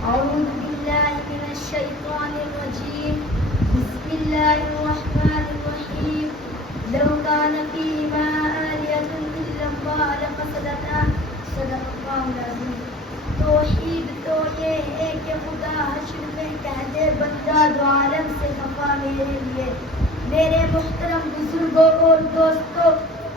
أعوذ بالله من الشيطان الرجيم. بسم الله الرحمن الرحيم. لو كان فيهما آلهة إلا الله لفسدتا. صدق الله العظيم. توحید تو یہ ہے کہ خدا حشر میں کہہ دے بندہ دو عالم سے خفا میرے لیے. میرے محترم بزرگوں اور دوستوں،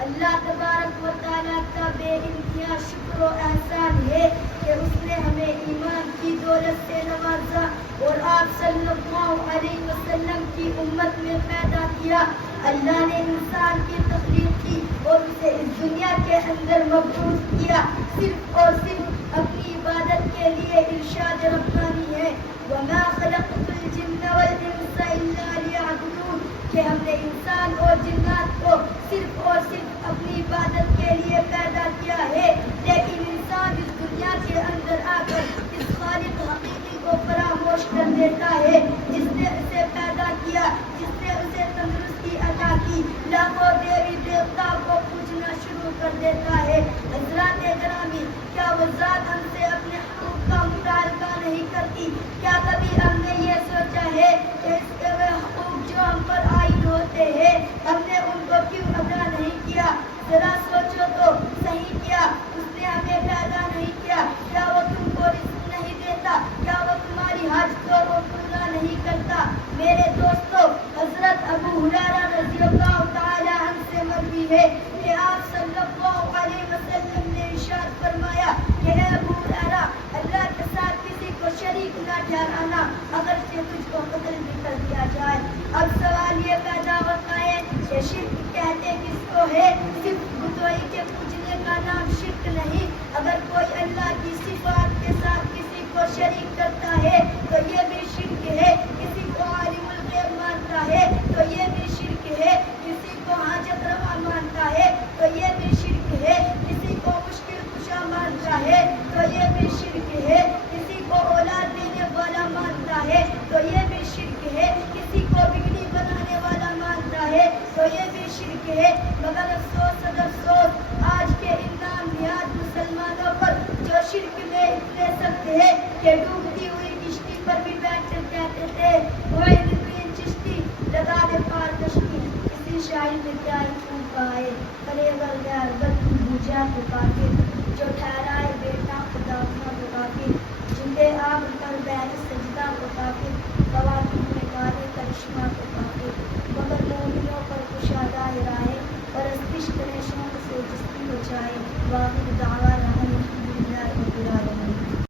اللہ تبارک و تعالیٰ کا بے انتہا شکر و احسان ہے کہ اس نے ہمیں ایمان کی دولت سے نوازا اور آپ صلی اللہ علیہ وسلم کی امت میں پیدا کیا. اللہ نے انسان کی تخلیق کی اور اسے اس دنیا کے اندر مبعوث کیا صرف اور صرف اپنی عبادت کے لیے. ارشاد ربانی ہے وَمَا خَلَقْتُ الْجِنَّ وَالْإِنسَ إِلَّا لِيَعْبُدُونِ، کہ ہم نے انسان اور جنات کو صرف اور صرف اپنی عبادت کے لیے پیدا کیا ہے. لیکن انسان اس دنیا کے اندر آ کر اس خالق حقیقی کو فراموش کر دیتا ہے جس نے اسے پیدا کیا، جس نے اسے تندرستی عطا کی. لاکھوں دیوی دیوتا کو پوجنا شروع کر دیتا ہے. حضرات گرامی، کیا وہ ذات ہم سے اپنے حقوق کا مطالبہ نہیں کرتی؟ کیا کبھی ہم نے یہ سوچا ہے کہ اس کے وہ حقوق جو ہم پر عائد ہوتے ہیں ہم نے ان کو کیوں ادا نہیں کیا؟ ذرا سوچو تو صحیح. کیا اس نے ہمیں پیدا نہیں کیا؟ کیا وہ تم کو رزق نہیں دیتا؟ کیا وہ تمہاری حاجتوں کو پورا نہیں کرتا؟ میرے دوستو، حضرت ابو ہریرہ رضی اللہ تعالی عنہ سے مروی ہے کہ آپ صلی اللہ علیہ وسلم نے ارشاد فرمایا کہ اے ابو ہریرہ، اللہ کے ساتھ کسی کو شریک نہ ٹھہرانا اگرچہ تجھ کو قتل بھی کر دیا جائے. اب سوال یہ پیدا ہوتا ہے کہ شرک کہتے کس کو ہے؟ صرف بتوئی کے پوجنے کا نام شرک نہیں. اگر کوئی اللہ کی صفات کے ساتھ کسی کو شریک کرتا ہے تو یہ بھی شرک ہے. کسی کو عالم الغیب مانتا ہے تو یہ بھی شرک ہے. کسی کو حاجت روا مانتا ہے تو یہ بھی شرک ہے. کسی کو مشکل کشا مانتا ہے تو یہ بھی شرک ہے. کسی کو اولاد دینے والا مانتا ہے تو یہ بھی شرک ہے. کسی کو بگڑی بنانے والا مانتا ہے تو یہ بھی شرک ہے. مگر افسوس افسوس، آج کے ان نامنہاد مسلمانوں پر جو شرک میں اتنے سخت ہے کہ ڈوبتی ہوئی کشتی پر بھی بیٹھ کر کہتے تھے معین الدین چشتی لگا دے پار کشتی. کسی شاعر نے کیا ہی خوب کہا ہے، کرے گر گیا گر تو بوجھا تو کاٹے، جو ٹھہرائے بیٹا خدا اپنا بتا کے، جنتے آب کر بہر سجدہ کو کافر، خواتین میں گارے کرشمہ کو کافر. مگر مومنوں پر کشادہ راہیں پرستش کرے شوق سے جستی ہو جائے. واخر دعوانا